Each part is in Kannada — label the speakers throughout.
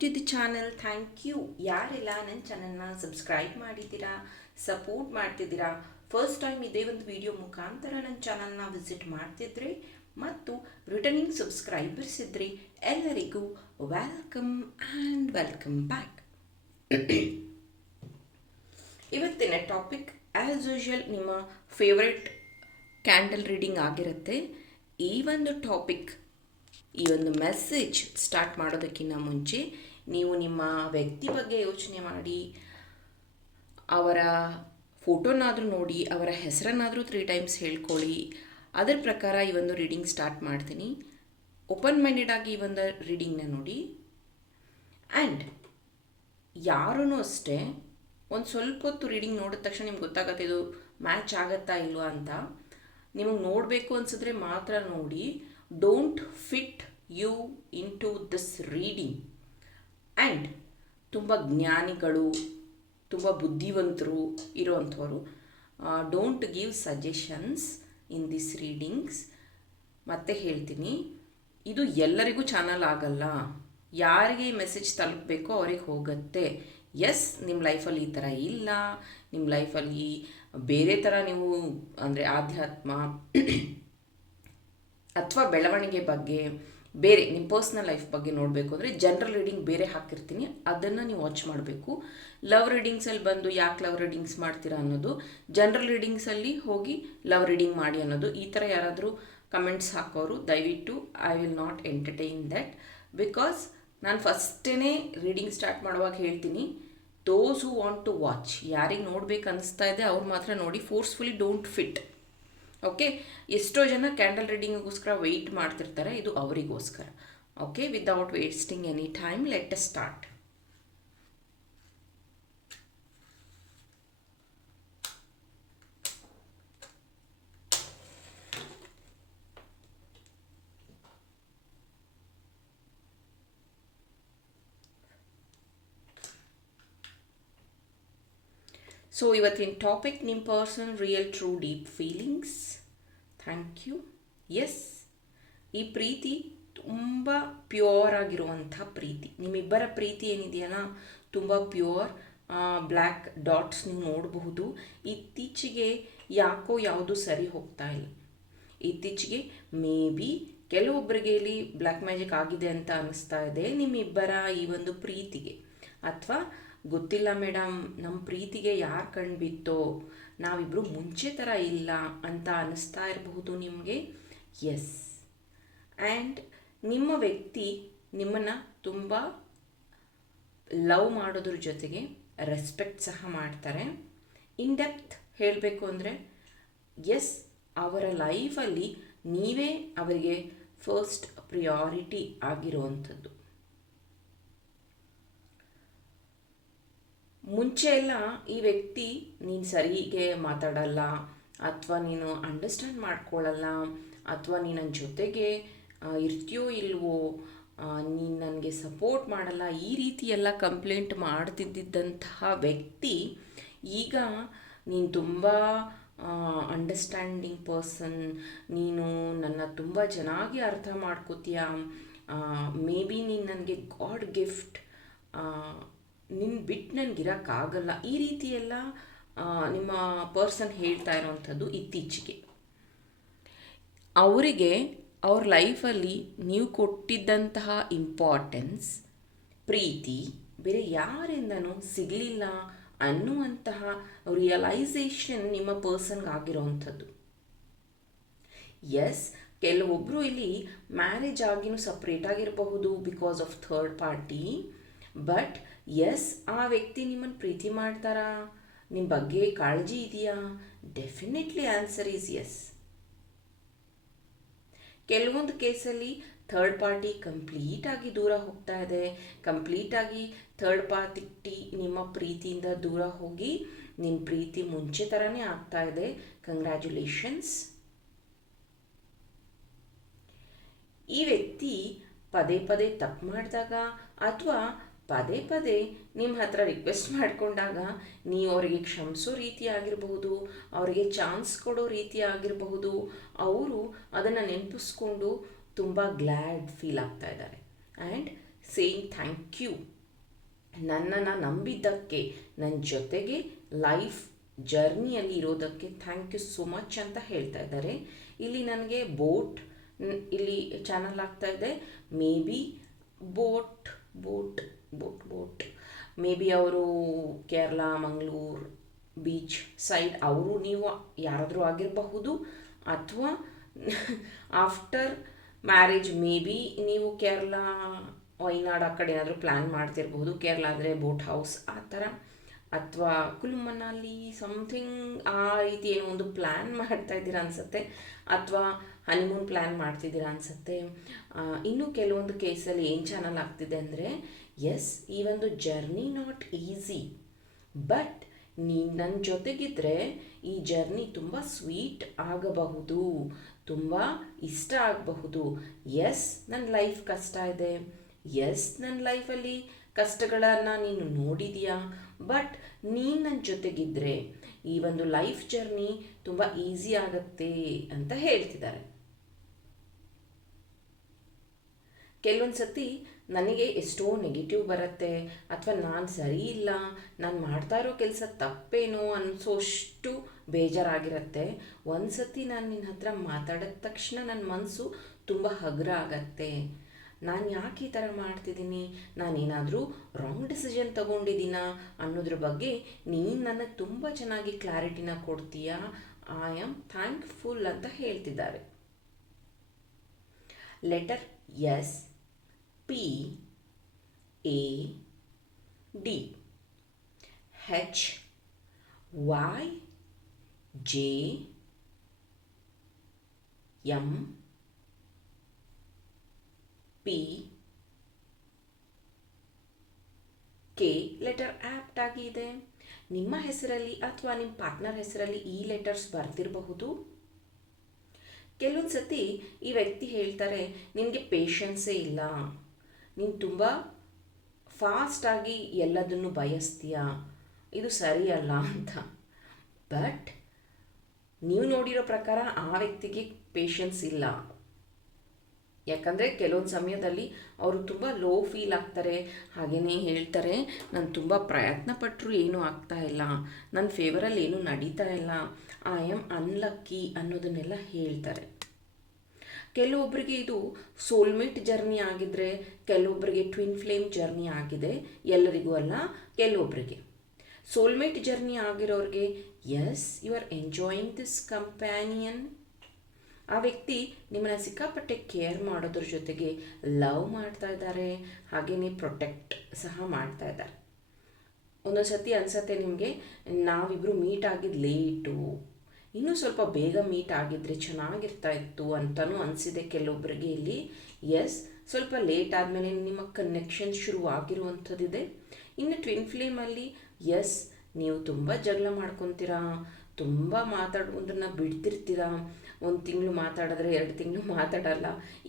Speaker 1: To the channel thank you ಯಾರೆಲ್ಲ, ನನ್ನ ಚಾನಲ್ನ ಸಬ್ಸ್ಕ್ರೈಬ್ ಮಾಡಿದ್ದೀರಾ ಸಪೋರ್ಟ್ ಮಾಡ್ತಿದ್ದೀರಾ ಫಸ್ಟ್ ಟೈಮ್ ಇದೇ ಒಂದು ವಿಡಿಯೋ ಮುಖಾಂತರ ನನ್ನ ಚಾನಲ್ನ ವಿಸಿಟ್ ಮಾಡ್ತಿದ್ರಿ ಮತ್ತು ರಿಟರ್ನಿಂಗ್ ಸಬ್ಸ್ಕ್ರೈಬರ್ಸ್ ಇದ್ದರೆ ಎಲ್ಲರಿಗೂ ವೆಲ್ಕಮ್ ಆ್ಯಂಡ್ ವೆಲ್ಕಮ್ ಬ್ಯಾಕ್ ಇವತ್ತಿನ ಟಾಪಿಕ್ ಆ್ಯಸ್ ಯೂಶುವಲ್ ನಿಮ್ಮ ಫೇವ್ರೆಟ್ ಕ್ಯಾಂಡಲ್ ರೀಡಿಂಗ್ ಆಗಿರುತ್ತೆ. ಈ ಒಂದು ಟಾಪಿಕ್ ಈ ಒಂದು ಮೆಸೇಜ್ ಸ್ಟಾರ್ಟ್ ಮಾಡೋದಕ್ಕಿಂತ ಮುಂಚೆ ನೀವು ನಿಮ್ಮ ವ್ಯಕ್ತಿ ಬಗ್ಗೆ ಯೋಚನೆ ಮಾಡಿ, ಅವರ ಫೋಟೋನಾದರೂ ನೋಡಿ, ಅವರ ಹೆಸರನ್ನಾದರೂ ತ್ರೀ ಟೈಮ್ಸ್ ಹೇಳ್ಕೊಳ್ಳಿ. ಅದರ ಪ್ರಕಾರ ಈ ಒಂದು ರೀಡಿಂಗ್ ಸ್ಟಾರ್ಟ್ ಮಾಡ್ತೀನಿ. ಓಪನ್ ಮೈಂಡೆಡ್ ಆಗಿ ಈ ಒಂದು ರೀಡಿಂಗ್ನ ನೋಡಿ. ಆ್ಯಂಡ್ ಯಾರೂ ಅಷ್ಟೇ ಒಂದು ಸ್ವಲ್ಪ ಹೊತ್ತು ರೀಡಿಂಗ್ ನೋಡಿದ ತಕ್ಷಣ ನಿಮ್ಗೆ ಗೊತ್ತಾಗತ್ತೆ ಇದು ಮ್ಯಾಚ್ ಆಗತ್ತಾ ಇಲ್ವಾ ಅಂತ. ನಿಮಗೆ ನೋಡಬೇಕು ಅನ್ಸಿದ್ರೆ ಮಾತ್ರ ನೋಡಿ. Don't fit you into this reading and ತುಂಬ ಜ್ಞಾನಿಗಳು, ತುಂಬ ಬುದ್ಧಿವಂತರು ಇರುವಂಥವರು don't give suggestions in this readings ಮತ್ತೆ ಹೇಳ್ತೀನಿ, ಇದು ಎಲ್ಲರಿಗೂ ಚಾನಲ್ ಆಗಲ್ಲ. ಯಾರಿಗೆ ಮೆಸೇಜ್ ತಲುಪಬೇಕೋ ಅವ್ರಿಗೆ ಹೋಗುತ್ತೆ. ಎಸ್ ನಿಮ್ಮ ಲೈಫಲ್ಲಿ ಈ ಥರ ಇಲ್ಲ. ನಿಮ್ಮ ಲೈಫಲ್ಲಿ ಬೇರೆ ಥರ ನೀವು, ಅಂದರೆ ಆಧ್ಯಾತ್ಮ, ಅಥವಾ ಬೆಳವಣಿಗೆ ಬಗ್ಗೆ ಬೇರೆ ನಿಮ್ಮ ಪರ್ಸ್ನಲ್ ಲೈಫ್ ಬಗ್ಗೆ ನೋಡಬೇಕು ಅಂದರೆ ಜನರಲ್ ರೀಡಿಂಗ್ ಬೇರೆ ಹಾಕಿರ್ತೀನಿ. ಅದನ್ನು ನೀವು ವಾಚ್ ಮಾಡಬೇಕು. ಲವ್ ರೀಡಿಂಗ್ಸಲ್ಲಿ ಬಂದು ಯಾಕೆ ಲವ್ ರೀಡಿಂಗ್ಸ್ ಮಾಡ್ತೀರಾ ಅನ್ನೋದು ಜನರಲ್ ರೀಡಿಂಗ್ಸಲ್ಲಿ ಹೋಗಿ ಲವ್ ರೀಡಿಂಗ್ ಮಾಡಿ ಅನ್ನೋದು, ಈ ಥರ ಯಾರಾದರೂ ಕಮೆಂಟ್ಸ್ ಹಾಕೋರು, ದಯವಿಟ್ಟು I will not entertain that because ನಾನು ಫಸ್ಟೇ ರೀಡಿಂಗ್ ಸ್ಟಾರ್ಟ್ ಮಾಡುವಾಗ ಹೇಳ್ತೀನಿ those who want to watch ಯಾರಿಗೆ ನೋಡ್ಬೇಕು ಅನಿಸ್ತಾ ಇದೆ ಅವ್ರು ಮಾತ್ರ ನೋಡಿ ಫೋರ್ಸ್ಫುಲಿ ಡೋಂಟ್ ಫಿಟ್ ಓಕೆ ಎಷ್ಟೋ ಜನ ಕ್ಯಾಂಡಲ್ ರೀಡಿಂಗಿಗೋಸ್ಕರ ವೆಯ್ಟ್ ಮಾಡ್ತಿರ್ತಾರೆ. ಇದು ಅವರಿಗೋಸ್ಕರ. Okay without wasting any time let start so ಇವತ್ತಿನ ಟಾಪಿಕ್ ನಿಮ್ಮ personal real true deep feelings thank you yes ಈ ಪ್ರೀತಿ ತುಂಬ ಪ್ಯೂರ್ ಆಗಿರುವಂಥ ಪ್ರೀತಿ. ನಿಮ್ಮಿಬ್ಬರ ಪ್ರೀತಿ ಏನಿದೆಯಲ್ಲ, ತುಂಬ ಪ್ಯೂರ್ ಬ್ಲ್ಯಾಕ್ ಡಾಟ್ಸ್ ನೀವು ನೋಡಬಹುದು. ಇತ್ತೀಚೆಗೆ ಯಾಕೋ ಯಾವುದು ಸರಿ ಹೋಗ್ತಾ ಇಲ್ಲ. ಇತ್ತೀಚೆಗೆ ಮೇ ಬಿ ಕೆಲವೊಬ್ಬರಿಗೆ ಇಲ್ಲಿ ಬ್ಲ್ಯಾಕ್ ಮ್ಯಾಜಿಕ್ ಆಗಿದೆ ಅಂತ ಅನ್ನಿಸ್ತಾ ಇದೆ, ನಿಮ್ಮಿಬ್ಬರ ಈ ಒಂದು ಪ್ರೀತಿಗೆ. ಅಥವಾ ಗೊತ್ತಿಲ್ಲ ಮೇಡಮ್ ನಮ್ಮ ಪ್ರೀತಿಗೆ ಯಾರು ಕಣ್ಣು ಬಿತ್ತೋ ನಾವಿಬ್ಬರು ಮುಂಚೆ ಥರ ಇಲ್ಲ ಅಂತ ಅನ್ನಿಸ್ತಾ ಇರಬಹುದು ನಿಮಗೆ? ಎಸ್ ಆ್ಯಂಡ್ ನಿಮ್ಮ ವ್ಯಕ್ತಿ ನಿಮ್ಮನ್ನು ತುಂಬ ಲವ್ ಮಾಡೋದ್ರ ಜೊತೆಗೆ ರೆಸ್ಪೆಕ್ಟ್ ಸಹ ಮಾಡ್ತಾರೆ. ಇನ್ ಡೆಪ್ತ್ ಹೇಳಬೇಕು ಅಂದರೆ ಎಸ್ ಅವರ ಲೈಫಲ್ಲಿ ನೀವೇ ಅವರಿಗೆ ಫಸ್ಟ್ ಪ್ರಿಯಾರಿಟಿ ಆಗಿರುವಂಥದ್ದು ಮುಂಚೆ ಎಲ್ಲ ಈ ವ್ಯಕ್ತಿ, ನೀನು ಸರಿಗೆ ಮಾತಾಡಲ್ಲ ಅಥವಾ ನೀನು ಅಂಡರ್ಸ್ಟ್ಯಾಂಡ್ ಮಾಡ್ಕೊಳ್ಳಲ್ಲ ಅಥವಾ ನೀನು ನನ್ನ ಜೊತೆಗೆ ಇರ್ತೀಯೋ ಇಲ್ವೋ ನೀನು ನನಗೆ ಸಪೋರ್ಟ್ ಮಾಡಲ್ಲ ಈ ರೀತಿ ಎಲ್ಲ ಕಂಪ್ಲೇಂಟ್ ಮಾಡ್ತಿದ್ದಂತಹ ವ್ಯಕ್ತಿ, ಈಗ ನೀನು ತುಂಬ ಅಂಡರ್ಸ್ಟ್ಯಾಂಡಿಂಗ್ ಪರ್ಸನ್ ನೀನು ನನ್ನ ತುಂಬ ಚೆನ್ನಾಗಿ ಅರ್ಥ ಮಾಡ್ಕೋತೀಯ ಮೇ ಬಿ ನೀನು ನನಗೆ ಗಾಡ್ ಗಿಫ್ಟ್ ನಿನ್ನ ಬಿಟ್ಟು ನನಗಿರೋಕ್ಕಾಗಲ್ಲ ಈ ರೀತಿಯೆಲ್ಲ ನಿಮ್ಮ ಪರ್ಸನ್ ಹೇಳ್ತಾ ಇರೋವಂಥದ್ದು ಇತ್ತೀಚೆಗೆ. ಅವರಿಗೆ ಅವ್ರ ಲೈಫಲ್ಲಿ ನೀವು ಕೊಟ್ಟಿದ್ದಂತಹ ಇಂಪಾರ್ಟೆನ್ಸ್, ಪ್ರೀತಿ, ಬೇರೆ ಯಾರಿಂದನೂ ಸಿಗಲಿಲ್ಲ ಅನ್ನುವಂತಹ ರಿಯಲೈಸೇಷನ್ ನಿಮ್ಮ ಪರ್ಸನ್ಗೆ ಆಗಿರೋವಂಥದ್ದು ಎಸ್ ಕೆಲವೊಬ್ಬರು ಇಲ್ಲಿ ಮ್ಯಾರೇಜ್ ಆಗಿನೂ ಸಪ್ರೇಟ್ ಆಗಿರಬಹುದು because of third party but yes ಆ ವ್ಯಕ್ತಿ ನಿಮ್ಮನ್ನು ಪ್ರೀತಿ ಮಾಡ್ತಾರಾ? ನಿಮ್ಮ ಬಗ್ಗೆ ಕಾಳಜಿ ಇದೆಯಾ? ಡೆಫಿನೆಟ್ಲಿ ಆನ್ಸರ್ ಈಸ್ ಎಸ್ ಕೆಲವೊಂದು ಕೇಸಲ್ಲಿ ಥರ್ಡ್ ಪಾರ್ಟಿ ಕಂಪ್ಲೀಟಾಗಿ ದೂರ ಹೋಗ್ತಾ ಇದೆ. ಕಂಪ್ಲೀಟಾಗಿ ಥರ್ಡ್ ಪಾರ್ಟಿ ನಿಮ್ಮ ಪ್ರೀತಿಯಿಂದ ದೂರ ಹೋಗಿ ನಿಮ್ಮ ಪ್ರೀತಿ ಮುಂಚೆ ಥರನೇ ಆಗ್ತಾ ಇದೆ. ಕಂಗ್ರ್ಯಾಚುಲೇಷನ್ಸ್ ಈ ವ್ಯಕ್ತಿ ಪದೇ ಪದೇ ತಪ್ಪು ಮಾಡಿದಾಗ ಅಥವಾ ಪದೇ ಪದೇ ನಿಮ್ಮ ಹತ್ರ ರಿಕ್ವೆಸ್ಟ್ ಮಾಡಿಕೊಂಡಾಗ ನೀವು ಅವರಿಗೆ ಕ್ಷಮಿಸೋ ರೀತಿ ಆಗಿರಬಹುದು, ಅವರಿಗೆ ಚಾನ್ಸ್ ಕೊಡೋ ರೀತಿ ಆಗಿರಬಹುದು, ಅವರು ಅದನ್ನು ನೆನಪಿಸ್ಕೊಂಡು ತುಂಬ ಗ್ಲ್ಯಾಡ್ ಫೀಲ್ ಆಗ್ತಾ ಇದ್ದಾರೆ. ಆ್ಯಂಡ್ ಸೇಯಿಂಗ್ ಥ್ಯಾಂಕ್ ಯು ನನ್ನನ್ನು ನಂಬಿದ್ದಕ್ಕೆ ನನ್ನ ಜೊತೆಗೆ ಲೈಫ್ ಜರ್ನಿಯಲ್ಲಿ ಇರೋದಕ್ಕೆ ಥ್ಯಾಂಕ್ ಯು ಸೋ ಮಚ್ ಅಂತ ಹೇಳ್ತಾ ಇದ್ದಾರೆ. ಇಲ್ಲಿ ನನಗೆ ಬೋಟ್ ಇಲ್ಲಿ ಚಾನಲ್ ಆಗ್ತಾ ಇದೆ. Maybe boat boat boat boat maybe ಅವರು ಕೇರಳ ಮಂಗಳೂರು ಬೀಚ್ ಸೈಡ್ ಅವರು ನೀವು ಯಾರಾದರೂ ಆಗಿರಬಹುದು. ಅಥವಾ ಆಫ್ಟರ್ ಮ್ಯಾರೇಜ್ ಮೇ ಬಿ ನೀವು ಕೇರಳ ವೈನಾಡ್ ಆ ಕಡೆ ಏನಾದರೂ ಪ್ಲ್ಯಾನ್ ಮಾಡ್ತಿರ್ಬೋದು ಕೇರಳ ಆದರೆ ಬೋಟ್ ಹೌಸ್ ಆ ಥರ. ಅಥವಾ ಕುಲು ಮನಾಲಿ ಸಮಥಿಂಗ್ ಆ ರೀತಿ ಏನೋ ಒಂದು ಪ್ಲ್ಯಾನ್ ಮಾಡ್ತಾ ಇದ್ದೀರಾ ಅನಿಸುತ್ತೆ. ಅಥವಾ ಹನಿಮೂನ್ ಪ್ಲ್ಯಾನ್ ಮಾಡ್ತಿದ್ದೀರಾ ಅನಿಸುತ್ತೆ. ಇನ್ನೂ ಕೆಲವೊಂದು ಕೇಸಲ್ಲಿ ಏನು ಚಾನಲ್ ಆಗ್ತಿದೆ ಅಂದರೆ ಎಸ್ ಈ ಒಂದು ಜರ್ನಿ ನಾಟ್ ಈಸಿ ಬಟ್ ನೀ ನನ್ನ ಜೊತೆಗಿದ್ರೆ ಈ ಜರ್ನಿ ತುಂಬ ಸ್ವೀಟ್ ಆಗಬಹುದು, ತುಂಬ ಇಷ್ಟ ಆಗಬಹುದು. ಎಸ್ ನನ್ನ ಲೈಫ್ ಕಷ್ಟ ಇದೆ. ಎಸ್ ನನ್ನ ಲೈಫಲ್ಲಿ ಕಷ್ಟಗಳನ್ನು ನೀನು ನೋಡಿದೀಯಾ? ಬಟ್ ನೀನು ನನ್ನ ಜೊತೆಗಿದ್ದರೆ ಈ ಒಂದು ಲೈಫ್ ಜರ್ನಿ ತುಂಬ ಈಸಿ ಆಗತ್ತೆ ಅಂತ ಹೇಳ್ತಿದ್ದಾರೆ. ಕೆಲವೊಂದು ಸತಿ ನನಗೆ ಎಷ್ಟೋ ನೆಗೆಟಿವ್ ಬರುತ್ತೆ ಅಥವಾ ನಾನು ಸರಿ ಇಲ್ಲ, ನಾನು ಮಾಡ್ತಾ ಇರೋ ಕೆಲಸ ತಪ್ಪೇನೋ ಅನಿಸೋಷ್ಟು ಬೇಜಾರಾಗಿರುತ್ತೆ. ಒಂದು ಸತಿ ನಾನು ನಿನ್ನ ಹತ್ರ ಮಾತಾಡಿದ ತಕ್ಷಣ ನನ್ನ ಮನಸ್ಸು ತುಂಬ ಹಗುರ ಆಗತ್ತೆ. ನಾನು ಯಾಕೆ ಈ ಥರ ಮಾಡ್ತಿದ್ದೀನಿ? ನಾನೇನಾದರೂ ರಾಂಗ್ ಡಿಸಿಷನ್ ತಗೊಂಡಿದ್ದೀನಾ? ಅನ್ನೋದ್ರ ಬಗ್ಗೆ ನೀನು ನನಗೆ ತುಂಬ ಚೆನ್ನಾಗಿ ಕ್ಲಾರಿಟಿನ ಕೊಡ್ತೀಯಾ? ಐ ಆಮ್ ಥ್ಯಾಂಕ್ಫುಲ್ ಅಂತ ಹೇಳ್ತಿದ್ದಾರೆ. Letter S P A D H Y J M P K letter apt ಆಗಿದೆ ನಿಮ್ಮ ಹೆಸರಲ್ಲಿ ಅಥವಾ ನಿಮ್ಮ ಪಾರ್ಟ್ನರ್ ಹೆಸರಲ್ಲಿ ಈ ಲೆಟರ್ಸ್ ಬರ್ತಿರಬಹುದು ಕೆಲವೊಂದು ಸತಿ ಈ ವ್ಯಕ್ತಿ ಹೇಳ್ತಾರೆ, ನಿನಗೆ ಪೇಷನ್ಸೇ ಇಲ್ಲ. ನೀನು ತುಂಬ ಫಾಸ್ಟಾಗಿ ಎಲ್ಲದನ್ನು ಬಯಸ್ತೀಯ? ಇದು ಸರಿಯಲ್ಲ ಅಂತ. ಬಟ್ ನೀವು ನೋಡಿರೋ ಪ್ರಕಾರ ಆ ವ್ಯಕ್ತಿಗೆ ಪೇಷನ್ಸ್ ಇಲ್ಲ. ಯಾಕಂದರೆ ಕೆಲವೊಂದು ಸಮಯದಲ್ಲಿ ಅವರು ತುಂಬ ಲೋ ಫೀಲ್ ಆಗ್ತಾರೆ ಹಾಗೆಯೇ ಹೇಳ್ತಾರೆ, ನಾನು ತುಂಬ ಪ್ರಯತ್ನ ಪಟ್ಟರು ಏನೂ ಆಗ್ತಾ ಇಲ್ಲ ನನ್ನ ಫೇವರಲ್ಲಿ ಏನೂ ನಡೀತಾ ಇಲ್ಲ ಐ ಆಮ್ ಅನ್ಲಕ್ಕಿ ಅನ್ನೋದನ್ನೆಲ್ಲ ಹೇಳ್ತಾರೆ. ಕೆಲವೊಬ್ಬರಿಗೆ ಇದು ಸೋಲ್ಮೇಟ್ ಜರ್ನಿ ಆಗಿದ್ರೆ ಕೆಲವೊಬ್ಬರಿಗೆ ಟ್ವಿನ್ ಫ್ಲೇಮ್ ಜರ್ನಿ ಆಗಿದೆ, ಎಲ್ಲರಿಗೂ ಅಲ್ಲ ಕೆಲವೊಬ್ಬರಿಗೆ soulmate journey ಆಗಿರೋರಿಗೆ yes you are enjoying this companion ಆ ವ್ಯಕ್ತಿ ನಿಮ್ಮನ್ನ ಸಿಕ್ಕಾಪಟ್ಟೆ ಕೇರ್ ಮಾಡೋದ್ರ ಜೊತೆಗೆ ಲವ್ ಮಾಡ್ತಾ ಇದ್ದಾರೆ ಹಾಗೆಯೇ ಪ್ರೊಟೆಕ್ಟ್ ಸಹ ಮಾಡ್ತಾ ಇದ್ದಾರೆ. ಒಂದೊಂದು ಸತಿ ಅನ್ಸತ್ತೆ ನಿಮಗೆ ನಾವಿಬ್ಬರು ಮೀಟ್ ಆಗಿದ್ದು ಲೇಟು, ಇನ್ನೂ ಸ್ವಲ್ಪ ಬೇಗ ಮೀಟ್ ಆಗಿದ್ರೆ ಚೆನ್ನಾಗಿರ್ತಾ ಇತ್ತು ಅಂತಲೂ ಅನಿಸಿದೆ ಕೆಲವೊಬ್ಬರಿಗೆ ಇಲ್ಲಿ. ಎಸ್ ಸ್ವಲ್ಪ ಲೇಟ್ ಆದಮೇಲೆ ನಿಮ್ಮ ಕನೆಕ್ಷನ್ ಶುರು ಆಗಿರುವಂಥದ್ದಿದೆ ಇನ್ನು ಟ್ವಿನ್ ಫ್ಲೇಮಲ್ಲಿ ಎಸ್ ನೀವು ತುಂಬ ಜಗಳ ಮಾಡ್ಕೊತೀರಾ ತುಂಬ ಮಾತಾಡುವುದನ್ನ ಬಿಡ್ತಿರ್ತೀರ? ಒಂದು ತಿಂಗಳು ಮಾತಾಡಿದ್ರೆ ಎರಡು ತಿಂಗಳು ಮಾತಾಡಲ್ಲ.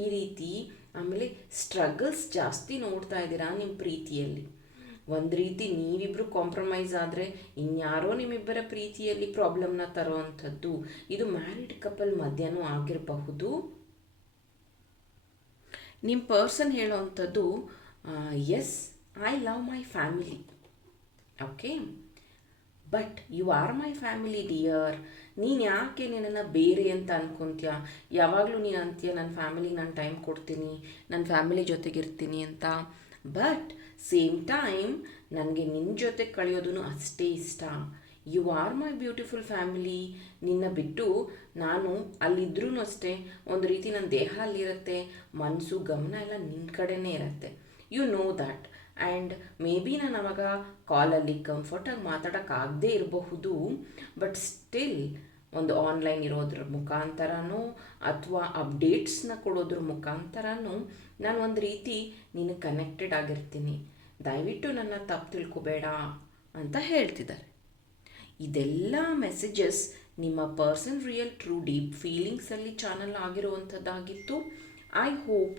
Speaker 1: ಈ ರೀತಿ ಆಮೇಲೆ ಸ್ಟ್ರಗಲ್ಸ್ ಜಾಸ್ತಿ ನೋಡ್ತಾ ಇದ್ದೀರಾ ನಿಮ್ಮ ಪ್ರೀತಿಯಲ್ಲಿ? ಒಂದು ರೀತಿ ನೀವಿಬ್ಬರು ಕಾಂಪ್ರಮೈಸ್ ಆದರೆ ಇನ್ಯಾರೋ ನಿಮ್ಮಿಬ್ಬರ ಪ್ರೀತಿಯಲ್ಲಿ ಪ್ರಾಬ್ಲಮ್ನ ತರೋ ಅಂಥದ್ದು. ಇದು ಮ್ಯಾರಿಡ್ ಕಪಲ್ ಮಧ್ಯನೂ ಆಗಿರಬಹುದು. ನಿಮ್ಮ person ಹೇಳೋವಂಥದ್ದು yes I love my family okay but you are my family dear ನೀನು ಯಾಕೆ ನಿನ್ನನ್ನು ಬೇರೆ ಅಂತ ಅನ್ಕೊತೀಯ? ಯಾವಾಗಲೂ ನೀನು ಅಂತೀಯ ನನ್ನ ಫ್ಯಾಮಿಲಿಗೆ ನಾನು ಟೈಮ್ ಕೊಡ್ತೀನಿ ನನ್ನ ಫ್ಯಾಮಿಲಿ ಜೊತೆಗಿರ್ತೀನಿ ಅಂತ. ಬಟ್ ಸೇಮ್ ಟೈಮ್ ನನಗೆ ನಿನ್ನ ಜೊತೆ ಕಳೆಯೋದೂ ಅಷ್ಟೇ ಇಷ್ಟ. You are my beautiful family ನಿನ್ನ ಬಿಟ್ಟು ನಾನು ಅಲ್ಲಿದ್ರೂ ಅಷ್ಟೇ. ಒಂದು ರೀತಿ ನನ್ನ ದೇಹ ಅಲ್ಲಿರುತ್ತೆ ಮನಸ್ಸು ಗಮನ ಎಲ್ಲ ನಿನ್ನ ಕಡೆನೇ ಇರುತ್ತೆ. You know that and maybe ನಾನು ಅವಾಗ ಕಾಲಲ್ಲಿ ಕಂಫರ್ಟಾಗಿ ಮಾತಾಡೋಕ್ಕಾಗದೇ ಇರಬಹುದು ಬಟ್ ಸ್ಟಿಲ್ ಒಂದು ಆನ್ಲೈನ್ ಇರೋದ್ರ ಮುಖಾಂತರನೋ ಅಥವಾ ಅಪ್ಡೇಟ್ಸ್ನ ಕೊಡೋದ್ರ ಮುಖಾಂತರನೂ ನಾನು ಒಂದು ರೀತಿ ನೀನು ಕನೆಕ್ಟೆಡ್ ಆಗಿರ್ತೀನಿ. ದಯವಿಟ್ಟು ನನ್ನ ತಪ್ಪು ತಿಳ್ಕೊಬೇಡ ಅಂತ ಹೇಳ್ತಿದ್ದಾರೆ. ಇದೆಲ್ಲ ಮೆಸೇಜಸ್ ನಿಮ್ಮ ಪರ್ಸನ್ ರಿಯಲ್ ಟ್ರೂ ಡೀಪ್ ಫೀಲಿಂಗ್ಸಲ್ಲಿ ಚಾನಲ್ ಆಗಿರುವಂಥದ್ದಾಗಿತ್ತು. I hope